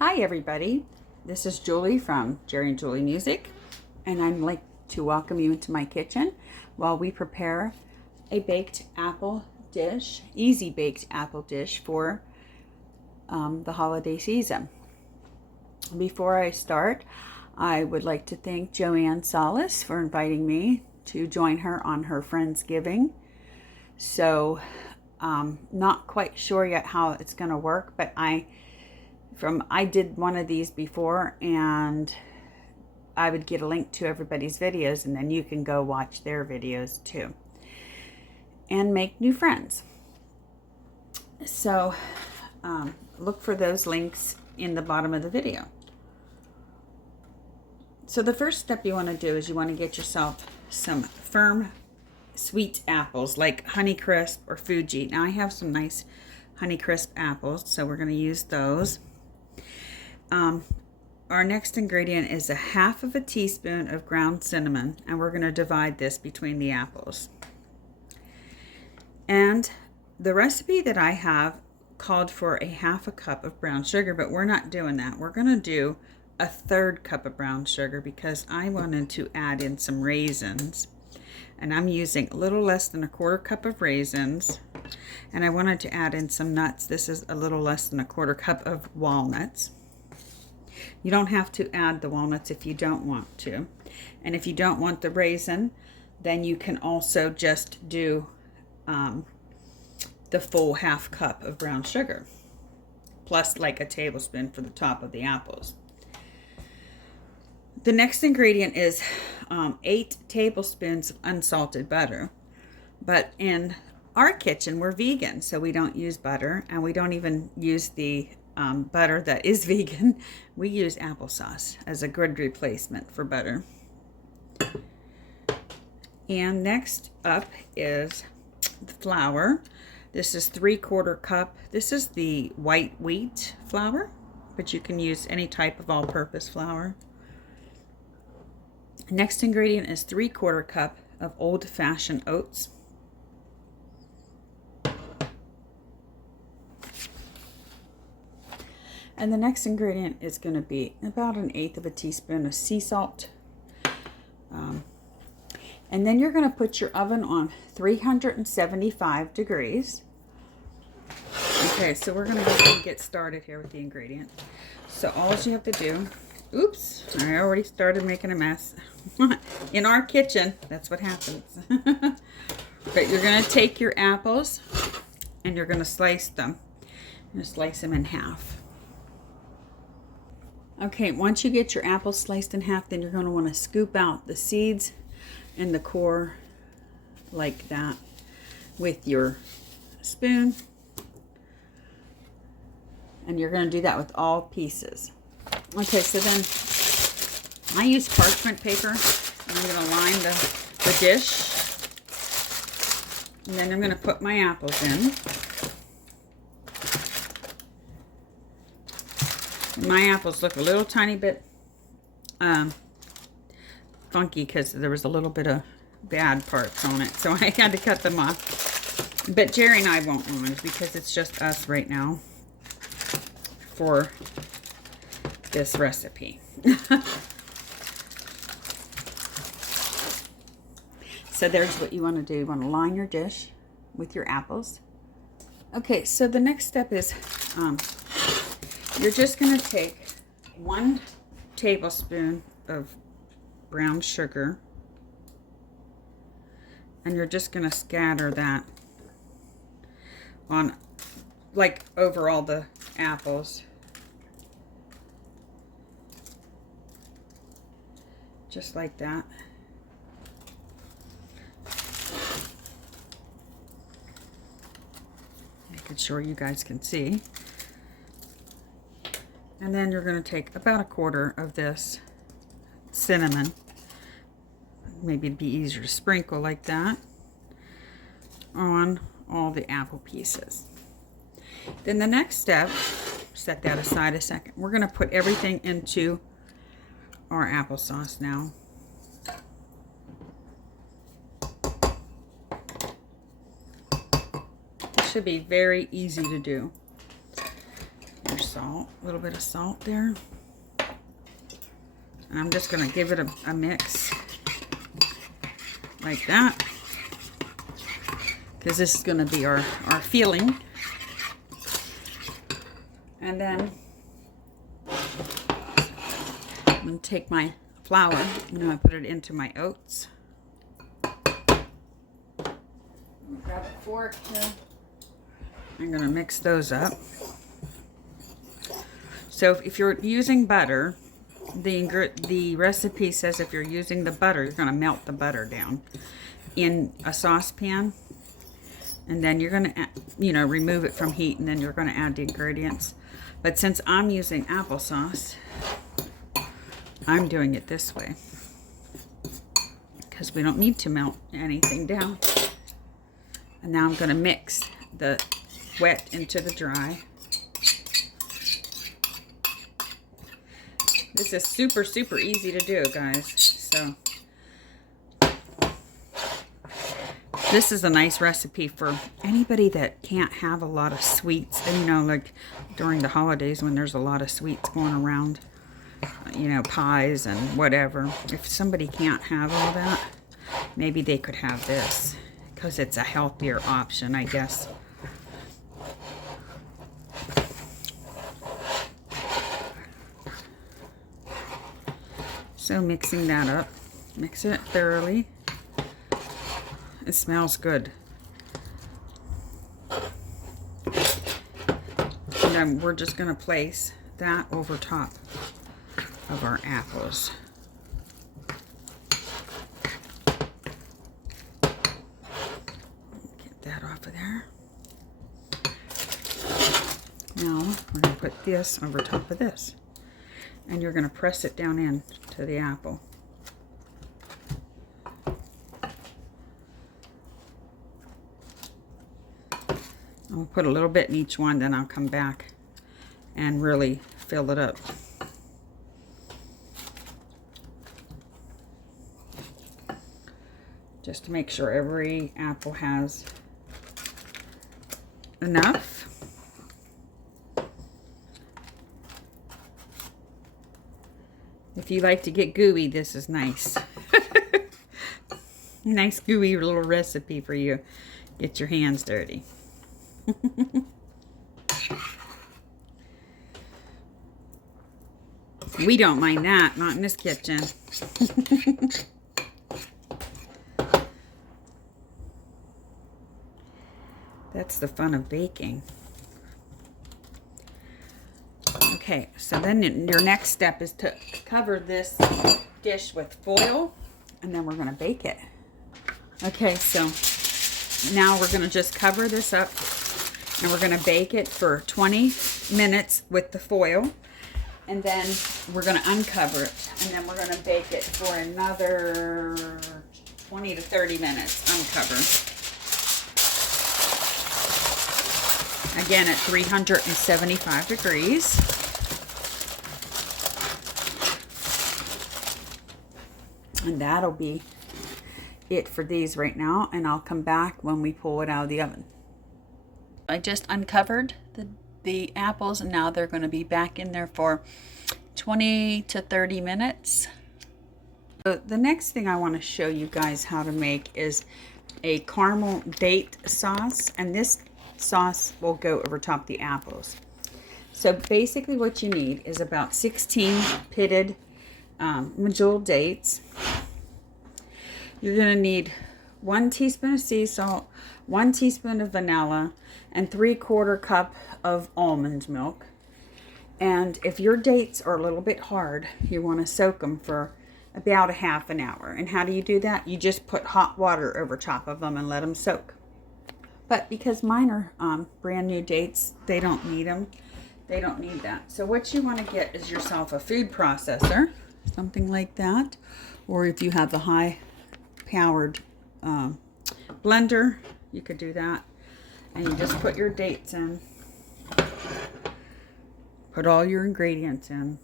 Hi everybody, this is Julie from Jerry and Julie Music, and I'd like to welcome you into my kitchen while we prepare a baked apple dish, easy baked apple dish for the holiday season. Before I start, I would like to thank Joanne Salas for inviting me to join her on her Friendsgiving. So, not quite sure yet how it's going to work, but I did one of these before, and I would get a link to everybody's videos, and then you can go watch their videos too and make new friends. So look for those links in the bottom of the video. So the first step you want to do is you want to get yourself some firm sweet apples like Honeycrisp or Fuji. Now I have some nice Honeycrisp apples, so we're going to use those. Our next ingredient is 1/2 teaspoon of ground cinnamon, and we're going to divide this between the apples. And the recipe that I have called for 1/2 cup of brown sugar, but we're not doing that. We're going to do 1/3 cup of brown sugar because I wanted to add in some raisins, and I'm using a little less than 1/4 cup of raisins, and I wanted to add in some nuts. This is a little less than 1/4 cup of walnuts. You don't have to add the walnuts if you don't want to. And if you don't want the raisin, then you can also just do the full 1/2 cup of brown sugar, plus like a tablespoon for the top of the apples. The next ingredient is 8 tablespoons of unsalted butter. But in our kitchen, we're vegan, so we don't use butter, and we don't even use the butter that is vegan. We use applesauce as a good replacement for butter. And next up is the flour. This is 3/4 cup. This is the white wheat flour, but you can use any type of all-purpose flour. Next ingredient is 3/4 cup of Old Fashioned Oats. And the next ingredient is going to be about 1/8 teaspoon of sea salt. And then you're going to put your oven on 375 degrees. Okay, so we're going to go ahead and get started here with the ingredients. So all you have to do, oops, I already started making a mess. In our kitchen, that's what happens. But you're going to take your apples and you're going to slice them. You're going to slice them in half. Okay, once you get your apples sliced in half, then you're going to want to scoop out the seeds and the core like that with your spoon. And you're going to do that with all pieces. Okay, so then I use parchment paper, and I'm going to line the dish. And then I'm going to put my apples in. My apples look a little tiny bit funky because there was a little bit of bad parts on it, so I had to cut them off. But Jerry and I won't mind because it's just us right now for this recipe. So there's what you want to do. You want to line your dish with your apples. Okay, so the next step is you're just going to take 1 tablespoon of brown sugar, and you're just going to scatter that on, like, over all the apples. Just like that. Making sure you guys can see. And then you're going to take about 1/4 of this cinnamon. Maybe it'd be easier to sprinkle like that on all the apple pieces. Then the next step, set that aside a second. We're going to put everything into our applesauce now. It should be very easy to do. Your salt, a little bit of salt there. And I'm just going to give it a mix like that, because this is going to be our filling. And then I'm going to take my flour and I'm going to put it into my oats. Grab a fork here. I'm going to mix those up. So if you're using butter, the recipe says if you're using the butter, you're going to melt the butter down in a saucepan. And then you're going to, remove it from heat, and then you're going to add the ingredients. But since I'm using applesauce, I'm doing it this way, because we don't need to melt anything down. And now I'm going to mix the wet into the dry. This is super, super easy to do, guys. So this is a nice recipe for anybody that can't have a lot of sweets. And, like during the holidays when there's a lot of sweets going around, pies and whatever. If somebody can't have all that, maybe they could have this, because it's a healthier option, I guess. So mixing that up, mix it thoroughly. It smells good. And then we're just going to place that over top of our apples. Get that off of there. Now we're going to put this over top of this. And you're going to press it down into the apple. I'll put a little bit in each one, then I'll come back and really fill it up. Just to make sure every apple has enough. If you like to get gooey, this is nice. Nice gooey little recipe for you. Get your hands dirty. We don't mind that, not in this kitchen. That's the fun of baking. Okay, so then your next step is to cover this dish with foil, and then we're going to bake it. Okay, so now we're going to just cover this up, and we're going to bake it for 20 minutes with the foil, and then we're going to uncover it, and then we're going to bake it for another 20 to 30 minutes uncovered. Again, at 375 degrees. And that'll be it for these right now, and I'll come back when we pull it out of the oven. I just uncovered the apples, and now they're going to be back in there for 20 to 30 minutes. So the next thing I want to show you guys how to make is a caramel date sauce, and this sauce will go over top the apples. So basically what you need is about 16 pitted medjool dates. You're going to need 1 teaspoon of sea salt, 1 teaspoon of vanilla, and 3/4 cup of almond milk. And if your dates are a little bit hard, you want to soak them for about a half an hour. And how do you do that? You just put hot water over top of them and let them soak. But because mine are brand new dates, they don't need them. They don't need that. So what you want to get is yourself a food processor, something like that. Or if you have the high-powered blender, you could do that. And you just put your dates in. Put all your ingredients in.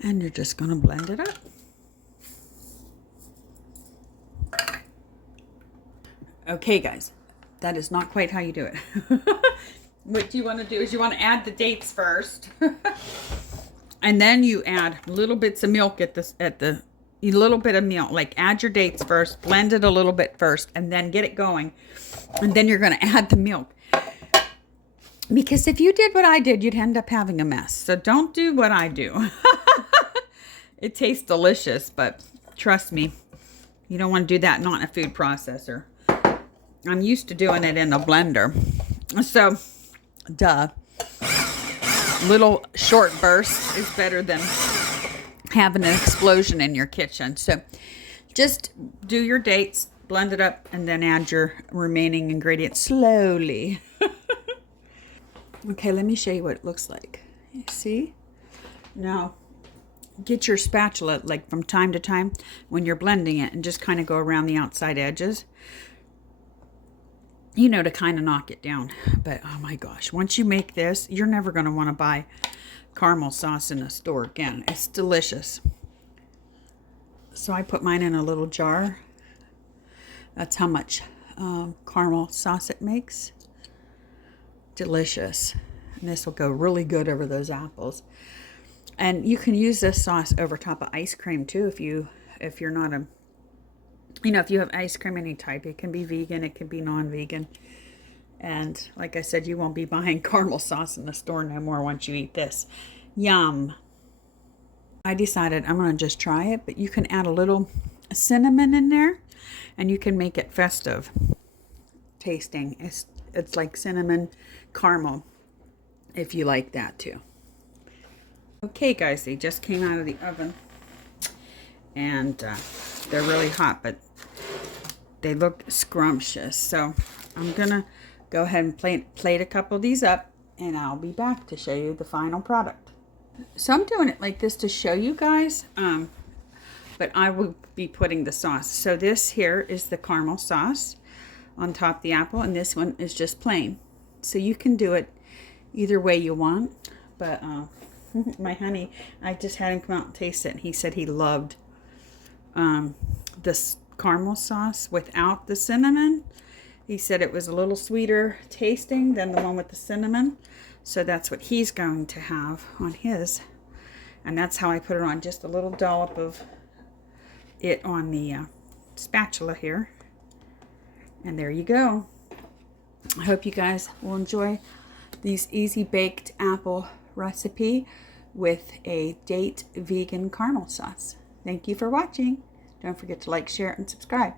And you're just going to blend it up. Okay, guys. That is not quite how you do it. What you want to do is you want to add the dates first. And then you add little bits of milk a little bit of milk. Like add your dates first, blend it a little bit first, and then get it going. And then you're going to add the milk. Because if you did what I did, you'd end up having a mess. So don't do what I do. It tastes delicious, but trust me, you don't want to do that not in a food processor. I'm used to doing it in a blender. So, duh. Little short bursts is better than having an explosion in your kitchen. So, just do your dates, blend it up, and then add your remaining ingredients slowly. Okay, let me show you what it looks like. You see? Now, get your spatula, like from time to time when you're blending it, and just kind of go around the outside edges. You know, to kind of knock it down. But, oh my gosh, once you make this, you're never going to want to buy caramel sauce in a store again. It's delicious. So I put mine in a little jar. That's how much caramel sauce it makes. Delicious. And this will go really good over those apples. And you can use this sauce over top of ice cream too if you're not a, if you have ice cream any type. It can be vegan, it can be non-vegan. And like I said, you won't be buying caramel sauce in the store no more once you eat this. Yum. I decided I'm going to just try it, but you can add a little cinnamon in there and you can make it festive tasting. It's like cinnamon caramel if you like that too. Okay guys, they just came out of the oven and they're really hot, but they look scrumptious. So I'm gonna go ahead and plate a couple of these up, and I'll be back to show you the final product. So I'm doing it like this to show you guys, but I will be putting the sauce. So this here is the caramel sauce on top of the apple, and this one is just plain. So you can do it either way you want, but my honey, I just had him come out and taste it, and he said he loved this caramel sauce without the cinnamon. He said it was a little sweeter tasting than the one with the cinnamon. So that's what he's going to have on his. And that's how I put it on, just a little dollop of it on the spatula here. And there you go. I hope you guys will enjoy these easy baked apple recipe with a date vegan caramel sauce. Thank you for watching. Don't forget to like, share, and subscribe.